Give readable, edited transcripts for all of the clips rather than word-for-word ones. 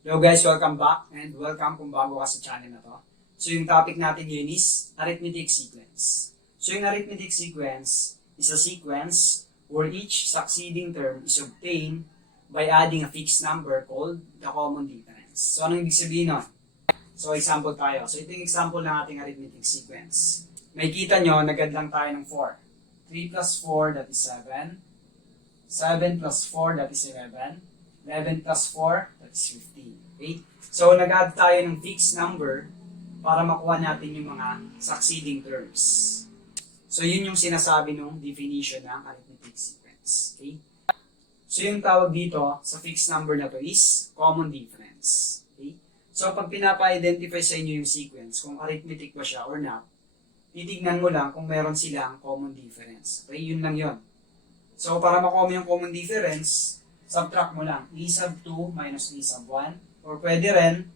Hello guys, welcome back and welcome kung bago ka sa channel na to. So yung topic natin ngayon is arithmetic sequence. So yung arithmetic sequence is a sequence where each succeeding term is obtained by adding a fixed number called the common difference. So anong ibig sabihin nun? So example tayo. So ito yung example ng ating arithmetic sequence. May kita nyo, nagad lang tayo ng 4. 3 plus 4, that is 7. 7 plus 4, that is 11. 11 plus 4, that's 15. Okay? So, nag-add tayo ng fixed number para makuha natin yung mga succeeding terms. So, yun yung sinasabi ng definition ng arithmetic sequence. Okay? So, yung tawag dito sa fixed number na to is common difference. Okay? So, pag pinapa-identify sa inyo yung sequence, kung arithmetic ba siya or not, titignan mo lang kung meron silang common difference. Okay? Yun lang yun. So, para makuha mo yung common difference, subtract mo lang a sub 2 minus a sub 1 or pwede rin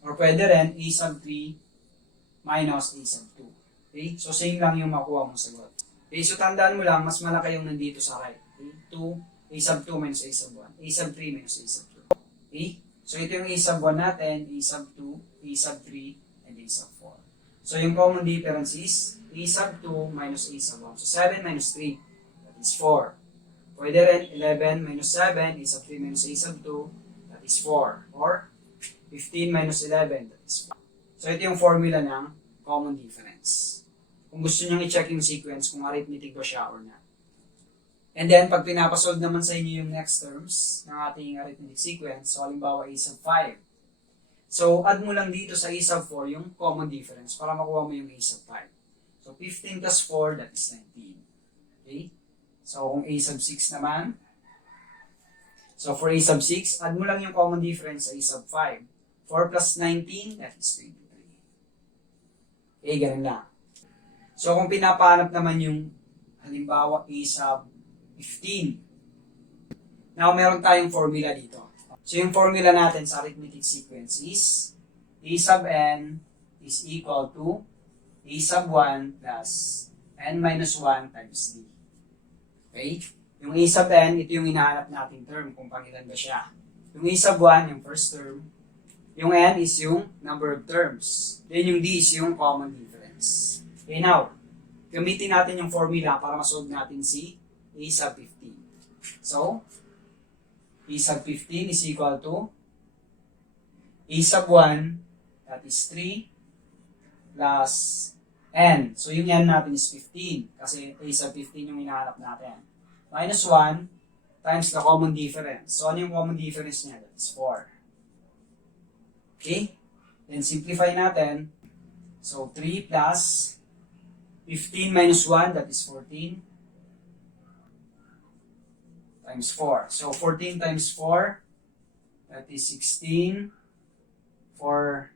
a sub 3 minus a sub 2. Okay? So, same lang yung makuha mong sagot. Okay? So, tandaan mo lang, mas malaki yung nandito sa right. Okay? 2, a sub 2 minus a sub 1. A sub 3 minus a sub 2. Okay? So, ito yung a sub 1 natin, a sub 2, a sub 3, and a sub 4. So, yung common difference is a sub 2 minus a sub 1. So, 7 minus 3, that is 4. Pwede rin 11 minus 7, a sub 3 minus a sub 2, that is 4. Or 15 minus 11, that is 4. So, ito yung formula ng common difference. Kung gusto nyo i-check yung sequence, kung arithmetic ba siya or not. And then, pag pinapasolve naman sa inyo yung next terms ng ating arithmetic sequence, so halimbawa a sub 5. So, add mo lang dito sa a sub 4 yung common difference para makuha mo yung a sub 5. So, 15 plus 4, that is 19. Okay? So, kung a sub 6 naman, so for a sub 6, add mo lang yung common difference sa a sub 5. 4 plus 19, that is 23. Okay, ganun lang. So, kung pinapahanap naman yung, halimbawa, a sub 15. Now, meron tayong formula dito. So, yung formula natin sa arithmetic sequence is a sub n is equal to a sub 1 plus n minus 1 times d. Okay? Yung a sub n, ito yung hinahanap nating term kung pangilan ba siya. Yung a sub 1, yung first term. Yung n is yung number of terms. Then yung d is yung common difference. Okay, now, gamitin natin yung formula para masolve natin si a sub 15. So, a sub 15 is equal to a sub 1, that is 3, plus n. So, yung n natin is 15 kasi a sub 15 yung hinahanap natin. Minus 1 times the common difference. So, ano yung common difference niya? That is 4. Okay? Then, simplify natin. So, 3 plus 15 minus 1, that is 14. Times 4. So, 14 times 4, that is 16. 4,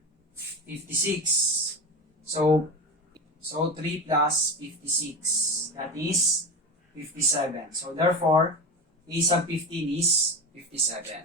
56. So 3 plus 56, that is 57. So, therefore, a sub 15 is 57.